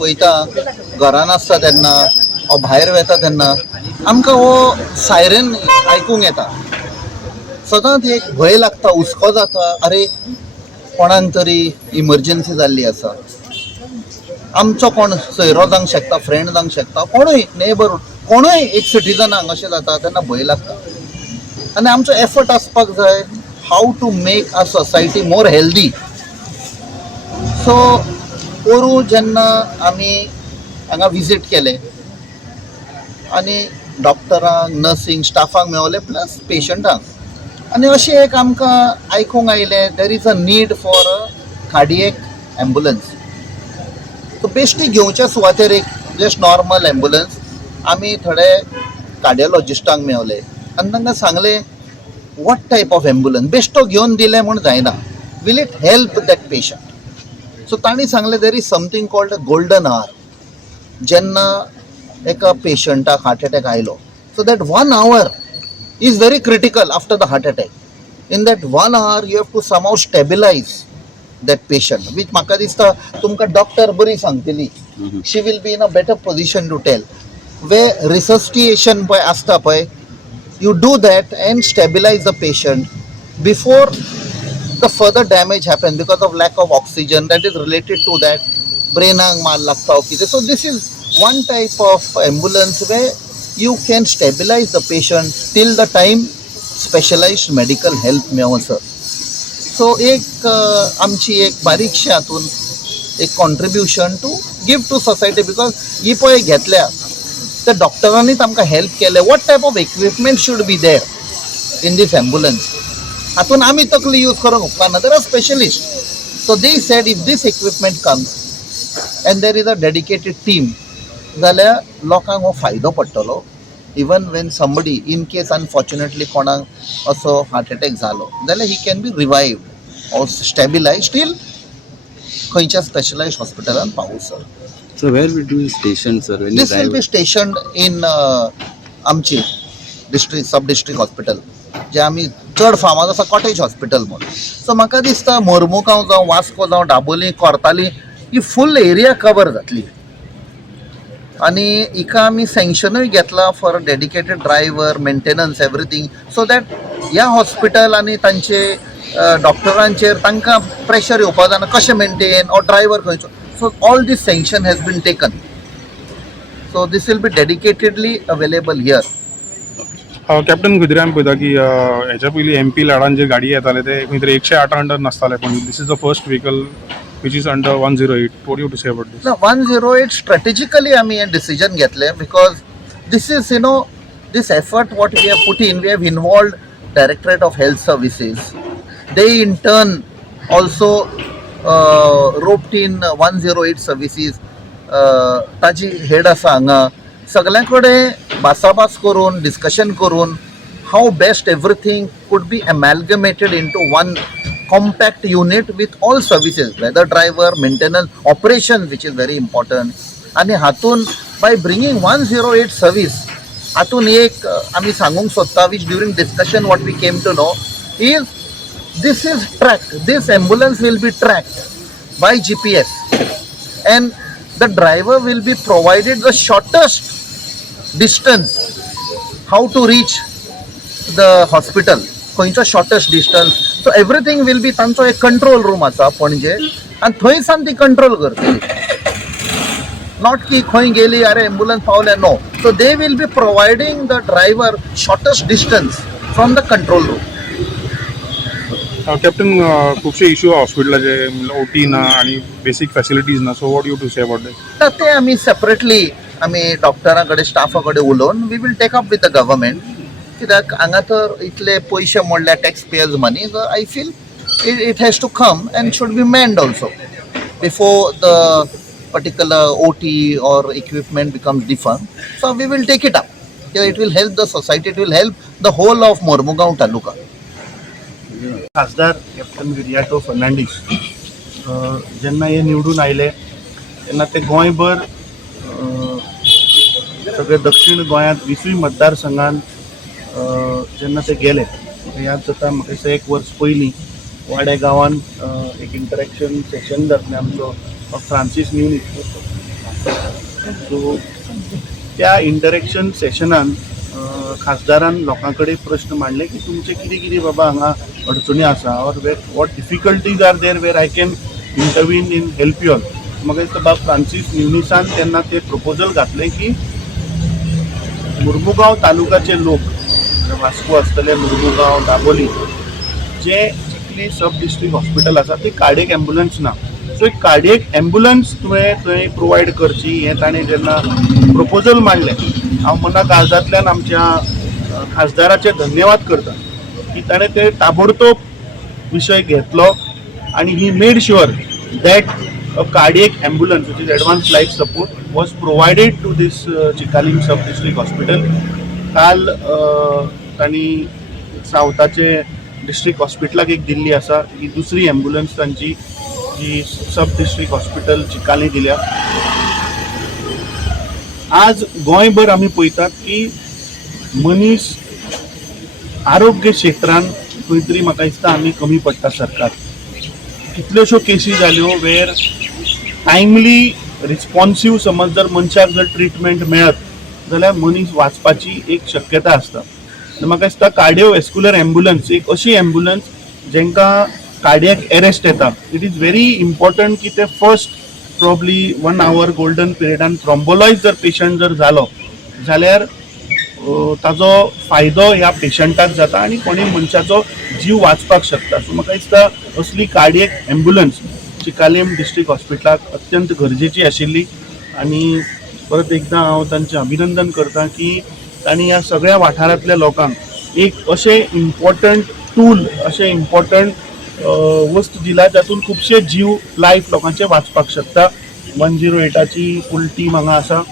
वयता घरान आसता तेन्ना भायर वता तेन्ना आमकां हो सायरन आयकूंक येता. सदांच एक भंय लागता, हुस्को जाता, अरे कोणाक तरी इमर्जन्सी जाल्ली आसा. आमचो कोण सोयरो जावंक शकता, फ्रेंड जावंक शकता, कोणूय नेबर, कोणूय एक सिटीजनाक अशें जाता तेन्ना भंय लागता. आनी आमचो एफर्ट आसपाक जाय have to make our society more healthy. So पोरू जेन्ना आमी हांगा विजीट केले आनी डॉक्टरांक, नर्सींग स्टाफांक मेळ्ळे प्लस पेशंटांक, आनी अशें एक आमकां आयकूंक आयलें देर is a need for a cardiac ambulance. So बेश्टी घेवच्या सुवातेर एक जस्ट नॉर्मल एम्बुलन्स आमी थोडे कार्डियोलॉजिस्टांक मेळ्ळे आनी तांकां सांगलें वॉट टायप ऑफ एम्बुलन्स. बेश्टो घेवन दिलें म्हूण जायना, will it help that patient. So तांणी सांगलें there is something called a golden hour. जेन्ना एका पेशंटाक हार्ट अटॅक आयलो, so that 1 hour is very critical after the heart attack. In that 1 hour you have to somehow stabilize that patient, which म्हाका दिसता तुमकां doctor बरी सांगतली. She will be in a better position to tell way resuscitation पळय आसता पळय, you do that and stabilize the patient before the further damage happens because of lack of oxygen that is related to that brainaक मार लागता or कितें. So this is one type of ambulance where you can stabilize the patient till the time specialized medical help मेळसर. So एक आमची एक बारीकशी हातून एक contribution to give to society. Because ही पळय घेतल्या त्या डॉक्टरांनीच आमकां हेल्प केले. What type of equipment should be there in this ambulance. हातून आमी तकली यूज करूंक उपकारना, there are specialist. So they said if this equipment comes and there is a dedicated team जाल्यार लोकांक हो फायदो पडटलो. Even when somebody in case unfortunately कोणाक असो हार्ट अटॅक जालो जाल्यार he can be revived or stabilize till खंयच्या स्पेशलायज्ड हॉस्पिटलान पावसर. So where will be stationed, sir? When This will be stationed in आमची डिस्ट्रिक्ट सब डिस्ट्रिक्ट हॉस्पिटल जे आमी चड फामाद आसा कॉटेज हॉस्पिटल म्हणून. सो म्हाका दिसता मोर्मुगांव जावं वास्को जावं दाबोली कोर्ताली ही फूल एरिया कवर जातली. आनी हिका आमी सँक्शनूय घेतला for dedicated driver, maintenance, everything, so that ह्या हॉस्पिटल आनी तांचे डॉक्टरांचेर तांकां प्रेशर येवपाक जायना कशें मेंटेन ऑर ड्रायव्हर खंयचो. So all this sanction has been taken. So this will be dedicatedly available here. Captain गुजरे आमी पळयता की हेच्या पयलीं MP लाडान जे गाडी येताले ते खंय तरी 108 अंडर नासताले, पण this is the first vehicle which is under 108. What do you have to say about this? No, 108 strategically I mean decision घेतले because this is this effort what we have put in. We have involved Directorate of Health Services. They in turn also roped in 108 services, ताजी head आसा हांगा सगळ्यां कडेन भासाभास करून discussion करून how best everything could be amalgamated into one compact unit with all services, whether driver, maintenance, operations, which is very important. आणि हातून by bringing 108 service, हातून एक आम्ही सांगूंक सोदता, which during discussion what we came to know is this is tracked. This ambulance will be tracked by GPS, and the driver will be provided the shortest distance how to reach the hospital. खंयचो shortest distance. So everything will be तांचो एक control room आसा पणजे आनी थंयसान ती control करतली. Not की खंय गेली अरे एम्बुलन्स पावले, no. So they will be providing the driver shortest distance from the control room. Captain खुबशे इश्यू हॉस्पिटलाचे OT ना आणि बेसिक फॅसिलिटीज ना, so what you to say about that? ते आमी सेपरेटली आमी डॉक्टरां कडेन स्टाफा कडेन उलोवन we will take up with the government. कित्याक हांगा तर इतले पयशे मोडल्या taxpayers money. I feel it has to come and should be मेन्ड also before the particular OT or equipment becomes defunct. So we will take it up. It will help the society, it will help the whole of Mormugaon Taluka. खासदार captain Viriato Fernandes जेन्ना हे निवडून आयले तेन्ना ते गोंयभर सगळे दक्षिण गोंयांत 20 मतदारसंघान जेन्ना ते गेले, याद जाता म्हाका दिसता 1 वर्स पयलीं वाडे गांवान एक इंटरॅक्शन सेशन जातलें आमचो फ्रांसीस न्यूनीस. सो त्या इंटरॅक्शन सेशनान खासदारान लोकां कडेन प्रश्न मांडले की तुमचे कितें कितें बाबा हांगा अडचणी आसा or what difficulties are there where I can intervene in help you all. म्हाका दिसता बाब फ्रांसीस न्यूनिसान तेन्ना ते प्रपोजल घातलें की मुर्मुगांव तालुकाचे लोक, वास्को आसतले, मुर्मुगांव, दाबोली, जे जितली सब डिस्ट्रिक्ट हॉस्पिटल आसा ती कार्डियक एम्बुलन्स ना. सो एक कार्डियक एम्बुलन्स तुवें थंय प्रोवायड करची हें ताणें जेन्ना प्रपोजल मांडलें, हांव मना काळजांतल्यान आमच्या खासदाराचे धन्यवाद करता की ताणें ते ताबडतोब विशय घेतलो आनी he made sure that a cardiac ambulance which is advance life support was provided to this Chicalim sub district hospital. काल तांणी सावथाचे डिस्ट्रिक्ट हॉस्पिटलाक एक दिल्ली आसा, ही दुसरी एम्बुलन्स तांची जी सब डिस्ट्रिक्ट हॉस्पिटल चिकाली दिल्या. आज गोंयभर आमी पळयतात की मनीस आरोग्य क्षेत्रांत खंय तरी म्हाका दिसता आमी कमी पडटा. सरकार कितल्योश्यो केसी जाल्यो वेर टायमली रिस्पॉन्सिव्ह समज जर मनशाक जर ट्रिटमेंट मेळत जाल्यार मनीस वाचपाची एक शक्यता आसता. म्हाका दिसता कार्डियोवॅस्क्युलर एम्बुलन्स एक अशी एम्बुलन्स जेंकां कार्डियक एरेस्ट येता, इट इज व्हेरी इम्पॉर्टंट की ते फर्स्ट प्रॉब्ली 1 hour गोल्डन पिरियडान थ्रॉम्बोलायज जर पेशंट जर जालो जाल्यार ताजो फायदो ह्या पेशंटाक जाता आनी कोणी मनशाचो जीव वाचपाक शकता. सो म्हाका दिसता असली कार्डियक एम्बुलन्स चिकालीम डिस्ट्रिक्ट हॉस्पिटलाक अत्यंत गरजेची आशिल्ली. आनी परत एकदां हांव तांचें अभिनंदन करता की तांणी ह्या सगळ्या वाठारांतल्या लोकांक एक अशें इम्पॉर्टंट टूल, अशें इम्पॉर्टंट वस्त दिला जातून खुबशे जीव लायफ लोकांचे वाचपाक शकता. 108ची फूल टीम हांगा आसा,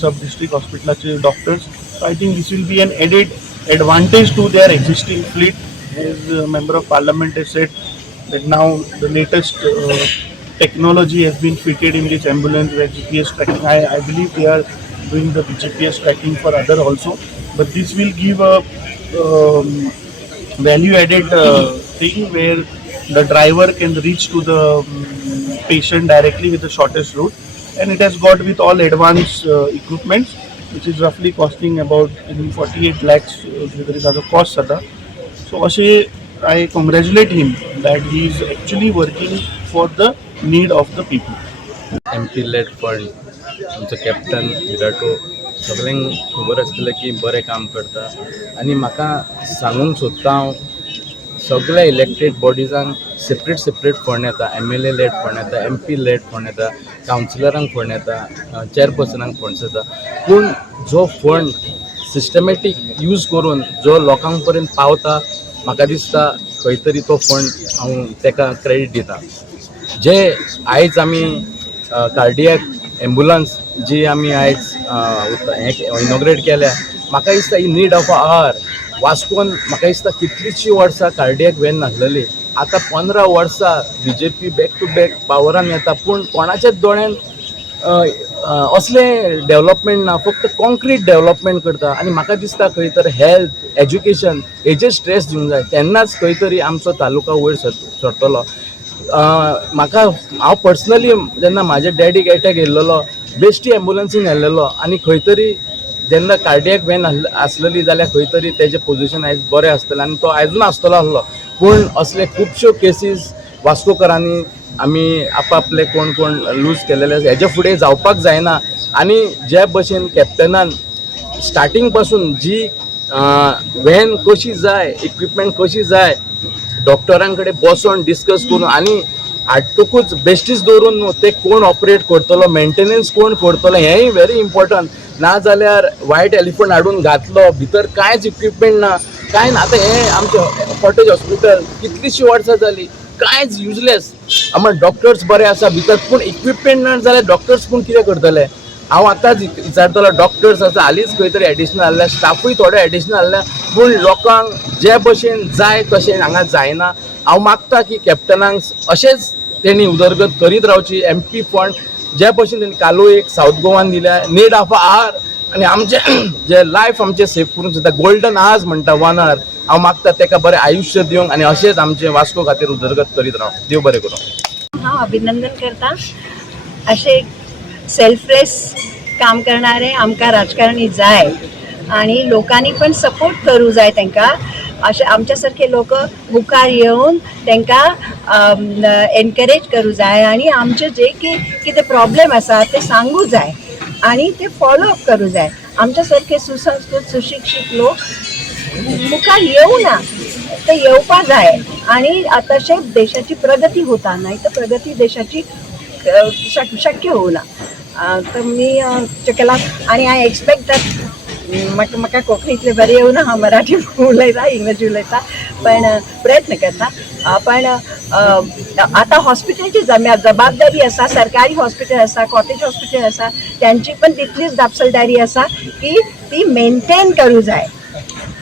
सब डिस्ट्रिक्ट हॉस्पिटलाचे doctors. I think this will be an added advantage to their existing fleet. As member of parliament has said that now the latest technology has been fitted in this ambulance where GPS tracking. I believe they are doing the GPS tracking for other also, but this will give a value added thing where the driver can reach to the patient directly with the shortest route, and it has got with all advanced equipments which is roughly costing about 48 lakhs there is as a cost sada. So ashe I congratulate him that he is actually working for the need of the people. MP led fund आमचो captain विराटो सगळ्यांक खबर आसतलें की बरें काम करता. आनी म्हाका सांगूंक सोदता हांव सगळ्या इलेक्टेड बॉडीजांक सेपरेट फंड येता. MLA लेड फंड येता, MP लेड फंड येता, कावन्सिलरांक फंड येता, चेअरपर्सनांक फंड्स येता. पूण जो फंड सिस्टमॅटीक यूज करून जो लोकांक पर्यंत पावता, म्हाका दिसता खंय तरी तो फंड हांव ताका क्रेडीट दिता. जे आयज आमी कार्डियक एम्बुलन्स जी आमी आयज इनॉग्रेट केल्या, म्हाका दिसता ही नीड ऑफ आवर. वास्कोन म्हाका दिसता कितलींशीं वर्सां कार्डियक व्हॅन नासलेली, आतां 15 वर्सां BJP बॅक टू बॅक पावरान येता, पूण कोणाच्याच दोळ्यान असले डेव्हलपमेंट ना, फक्त कॉन्क्रीट डेव्हलपमेंट करता. आनी म्हाका दिसता खंय तर हेल्थ एज्युकेशन हेजेर स्ट्रेस दिवंक जाय, तेन्नाच खंय तरी आमचो तालुका वयर सरतलो. हांव पर्सनली जेन्ना म्हाज्या डॅडीक एटॅक येयल्लो, बेश्टी एम्बुलन्सीन व्हेल्लेलो आनी खंय तरी जेन्ना कार्डियक व्हॅन आसलेली जाल्यार खंय तरी तेजें पोजिशन आयज बरें आसतलें आनी तो आयजून आसतलो आसलो. पूण असले खुबश्यो केसीस वास्कोकारांनी आमी आपआपले कोण कोण लूज केलेले, हेजे फुडें जावपाक जायना. आनी जे भशेन कॅप्टनान स्टार्टींग पासून जी व्हॅन कशी जाय, इक्विपमेंट कशी जाय, डॉक्टरां कडेन बसोन डिस्कस करून आनी हाडटकूच बेश्टीच दवरून न्हू, ते कोण ऑपरेट करतलो, मेंटेनन्स कोण करतलो, हेंय व्हेरी इम्पॉर्टंट. ना जाल्यार व्हायट एलिफंट हाडून घातलो, भितर कांयच इक्विपमेंट ना, कांय ना. आतां हें आमचें कॉटेज हॉस्पिटल कितलींशीं वर्सां जालीं, कांयच युजलेस. आमकां डॉक्टर्स बरे आसा भितर, पूण इक्विपमेंट ना जाल्यार डॉक्टर्स पूण कितें करतले. हांव आतांच विचारतलो, डॉक्टर्स आसा हालींच खंय तरी एडिशनल आहल्या, स्टाफूय थोडे एडिशनल आहल्या, पूण लोकांक जे भशेन जाय तशें हांगा जायना. हांव मागता की कॅप्टनांक अशेंच तेणी उदरगत करीत रावची. MP फंड जे भशेन तेणी कालूयेक सावथ गोवान दिल्या, नीड ऑफ आवर, आनी आमचें जे लायफ आमचें सेव करूंक सोदता, गोल्डन आवर्स म्हणटा 1 hour, हांव मागता तेका बरें आयुश्य दिवंक आनी अशेंच आमचें वास्को खातीर उदरगत करीत राव. देव बरें करूं. हांव अभिनंदन करता अशे सेल्फलेस काम करणारे आमकां राजकारणी जाय आणि लोकांनी पण सपोर्ट करू जाय तांकां. अशे आमच्या सारखे लोक मुखार येवन तांकां एनकरेज करू जाय आणि आमचे जे कितें प्रॉब्लेम आसा ते सांगू जाय आणि ते फॉलो अप करू जाय. आमच्या सारखे सुसंस्कृत सुशिक्षित लोक मुखार येऊ ना, ते येवपा जाय आणि तशें देशाची प्रगती होता, नाही तर प्रगती देशाची शक्य होना. तर मी केला आणि आय एक्सपेक्ट दॅट म्हाका कोंकणीतले बरें येवना, हांव मराठी उलयता, इंग्रजी उलयता, पण प्रयत्न करता. पण आतां हॉस्पिटलची जबाबदारी आसा, सरकारी हॉस्पिटल आसा, कॉटेज हॉस्पिटल आसा, त्यांची पण तितलीच जापसालदारी आसा की ती मेंटेन करू जाय.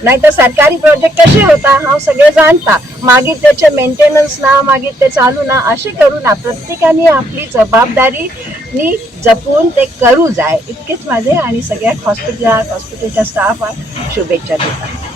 नाहीतर सरकारी प्रोजेक्ट कसे होता हांव सगळे जाणता, मागीर त्याचे मेंटेनन्स ना, मागीर ते चालू ना, असे करू ना. प्रत्येकाने आपली जबाबदारीनी जपून ते करू जाय, इतकेच माझे आणि सगळ्या हॉस्पिटलच्या स्टाफाक शुभेच्छा देतात.